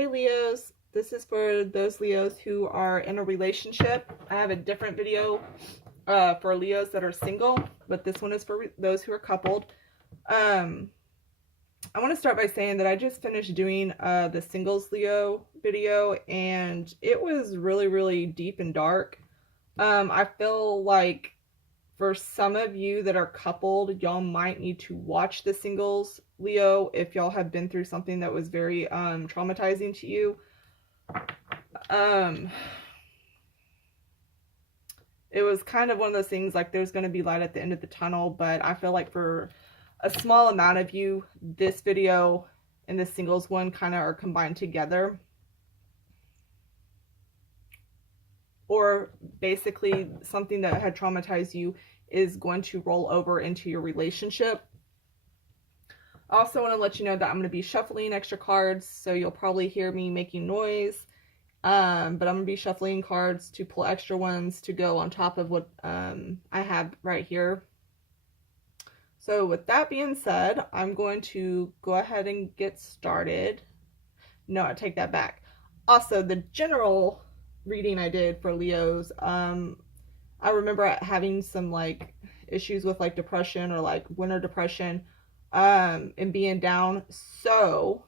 Hey Leos, this is for those Leos who are in a relationship. I have a different video for Leos that are single, but this one is for those who are coupled. I want to start by saying that I just finished doing the singles Leo video, and it was really deep and dark. I feel like for some of you that are coupled, y'all might need to watch the singles Leo if y'all have been through something that was very traumatizing to you. It was kind of one of those things like there's going to be light at the end of the tunnel, but I feel like for a small amount of you, this video and the singles one kind of are combined together. Or basically something that had traumatized you is going to roll over into your relationship. I also want to let you know that I'm going to be shuffling extra cards, so you'll probably hear me making noise. But I'm going to be shuffling cards to pull extra ones to go on top of what I have right here. So with that being said, I'm going to go ahead and get started. No, I take that back. Also, the general reading I did for Leos, I remember having some like issues with like depression or like winter depression and being down. So,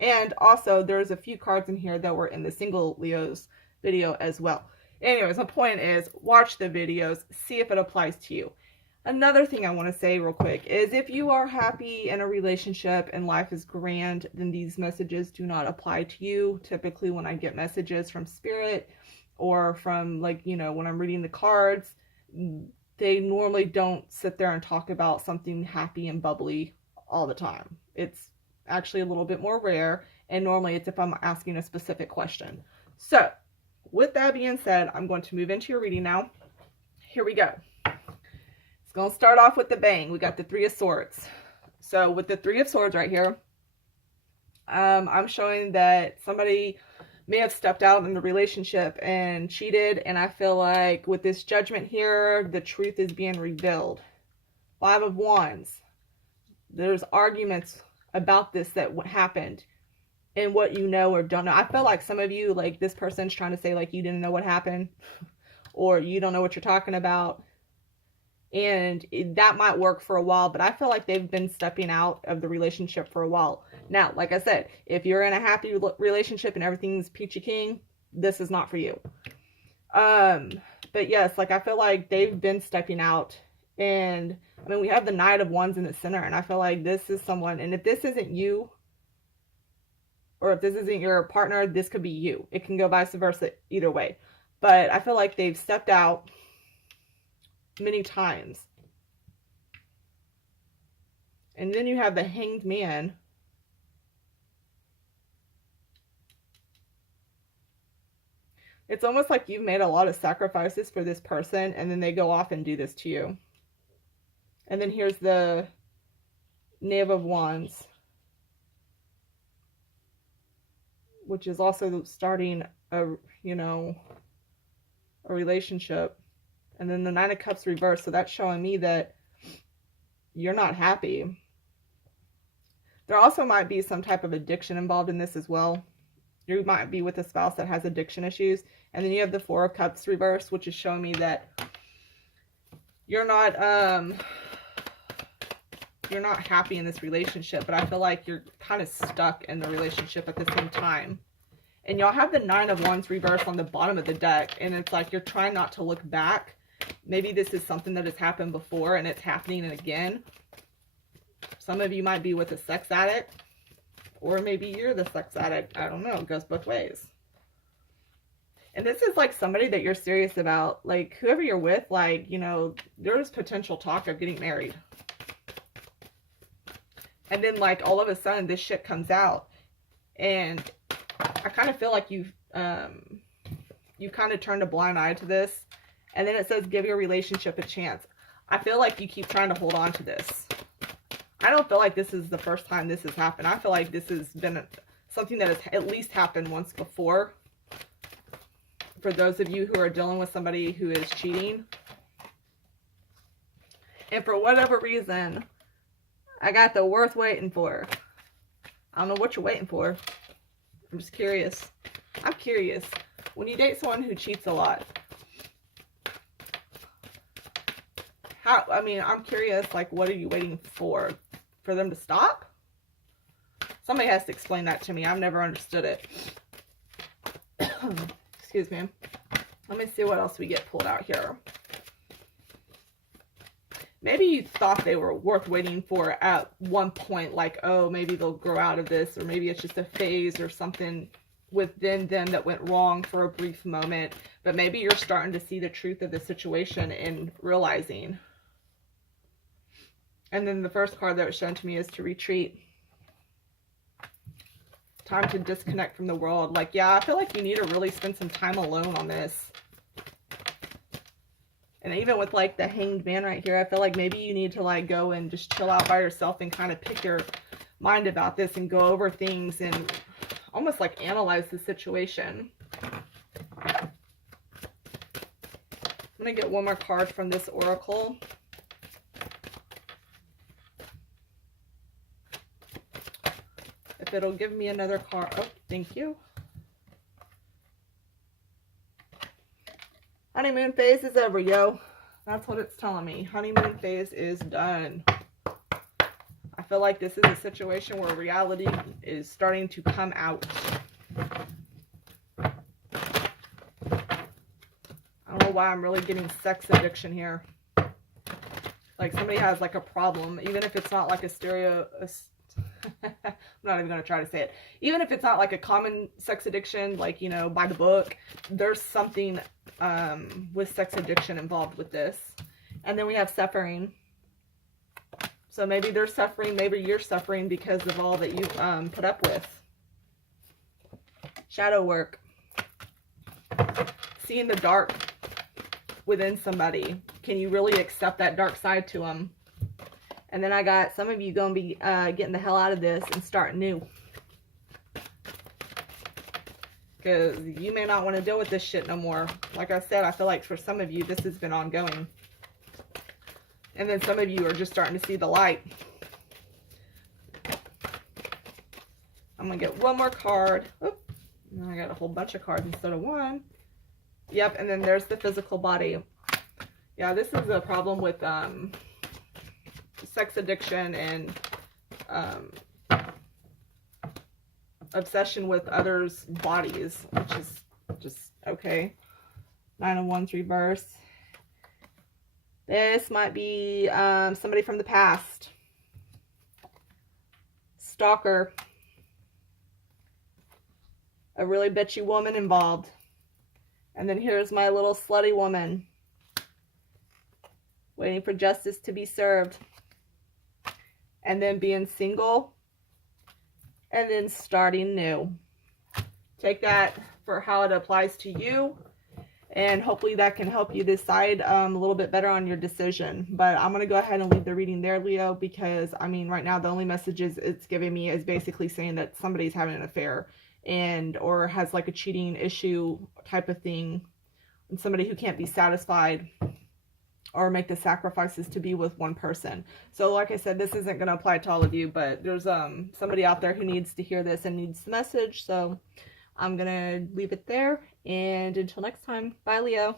and also there's a few cards in here that were in the single Leos video as well. Anyways, my point is watch the videos, see if it applies to you. Another thing I want to say real quick is if you are happy in a relationship and life is grand, then these messages do not apply to you. Typically when I get messages from spirit or from like, you know, when I'm reading the cards, they normally don't sit there and talk about something happy and bubbly all the time. It's actually a little bit more rare, and normally it's if I'm asking a specific question. So with that being said, I'm going to move into your reading now. Here we go. It's going to start off with the bang. We got the Three of Swords. So with the Three of Swords right here, I'm showing that somebody may have stepped out in the relationship and cheated, and I feel like with this Judgment here, the truth is being revealed. Five of Wands. There's arguments about this that happened and what you know or don't know. I feel like some of you, like this person's trying to say like you didn't know what happened or you don't know what you're talking about. And that might work for a while, but I feel like they've been stepping out of the relationship for a while. Now, like I said, if you're in a happy relationship and everything's peachy keen, this is not for you. But yes, like I feel like they've been stepping out. And I mean, we have the Knight of Wands in the center, and I feel like this is someone, and if this isn't you, or if this isn't your partner, this could be you. It can go vice versa either way. But I feel like they've stepped out many times. And then you have the Hanged Man. It's almost like you've made a lot of sacrifices for this person, and then they go off and do this to you. And then here's the Knave of Wands, which is also starting a, you know, a relationship. And then the Nine of Cups reversed, so that's showing me that you're not happy. There also might be some type of addiction involved in this as well. You might be with a spouse that has addiction issues. And then you have the Four of Cups reversed, which is showing me that you're not happy in this relationship, but I feel like you're kind of stuck in the relationship at the same time. And y'all have the Nine of Wands reversed on the bottom of the deck, and it's like you're trying not to look back. Maybe this is something that has happened before and it's happening again. Some of you might be with a sex addict, or maybe you're the sex addict. I don't know. It goes both ways. And this is like somebody that you're serious about. Like whoever you're with, like, you know, there's potential talk of getting married. And then like all of a sudden this shit comes out. And I kind of feel like you've kind of turned a blind eye to this. And then it says, give your relationship a chance. I feel like you keep trying to hold on to this. I don't feel like this is the first time this has happened. I feel like this has been something that has at least happened once before. For those of you who are dealing with somebody who is cheating. And for whatever reason, I got the worth waiting for. I don't know what you're waiting for. I'm just curious. I'm curious. When you date someone who cheats a lot, I'm curious, like, what are you waiting for? For them to stop? Somebody has to explain that to me. I've never understood it. Excuse me. Let me see what else we get pulled out here. Maybe you thought they were worth waiting for at one point, like, oh, maybe they'll grow out of this, or maybe it's just a phase or something within them that went wrong for a brief moment. But maybe you're starting to see the truth of the situation and realizing. And then the first card that was shown to me is to retreat. Time to disconnect from the world. Like, yeah, I feel like you need to really spend some time alone on this. And even with, like, the Hanged Man right here, I feel like maybe you need to, like, go and just chill out by yourself and kind of pick your mind about this and go over things and almost, like, analyze the situation. I'm going to get one more card from this oracle. If it'll give me another card. Oh, thank you. Honeymoon phase is over, yo. That's what it's telling me. Honeymoon phase is done. I feel like this is a situation where reality is starting to come out. I don't know why I'm really getting sex addiction here. Like, somebody has, like, a problem, even if it's not like I'm not even going to try to say it. Even if it's not like a common sex addiction, like, you know, by the book, there's something with sex addiction involved with this. And then we have suffering. So maybe they're suffering, maybe you're suffering because of all that you put up with. Shadow work. Seeing the dark within somebody. Can you really accept that dark side to them? And then I got some of you going to be getting the hell out of this and start new. Because you may not want to deal with this shit no more. Like I said, I feel like for some of you, this has been ongoing. And then some of you are just starting to see the light. I'm going to get one more card. Oop. I got a whole bunch of cards instead of one. Yep, and then there's the physical body. Yeah, this is a problem with sex addiction and obsession with others' bodies, which is just okay. 9 of Wands reverse. This might be somebody from the past. Stalker. A really bitchy woman involved. And then here's my little slutty woman. Waiting for justice to be served. And then being single. And then starting new. Take that for how it applies to you. And hopefully that can help you decide a little bit better on your decision. But I'm going to go ahead and leave the reading there, Leo. Because, I mean, right now the only messages it's giving me is basically saying that somebody's having an affair. Or has like a cheating issue type of thing. And somebody who can't be satisfied. Or make the sacrifices to be with one person. So like I said, this isn't going to apply to all of you, but there's somebody out there who needs to hear this and needs the message. So I'm going to leave it there. And until next time, bye, Leo.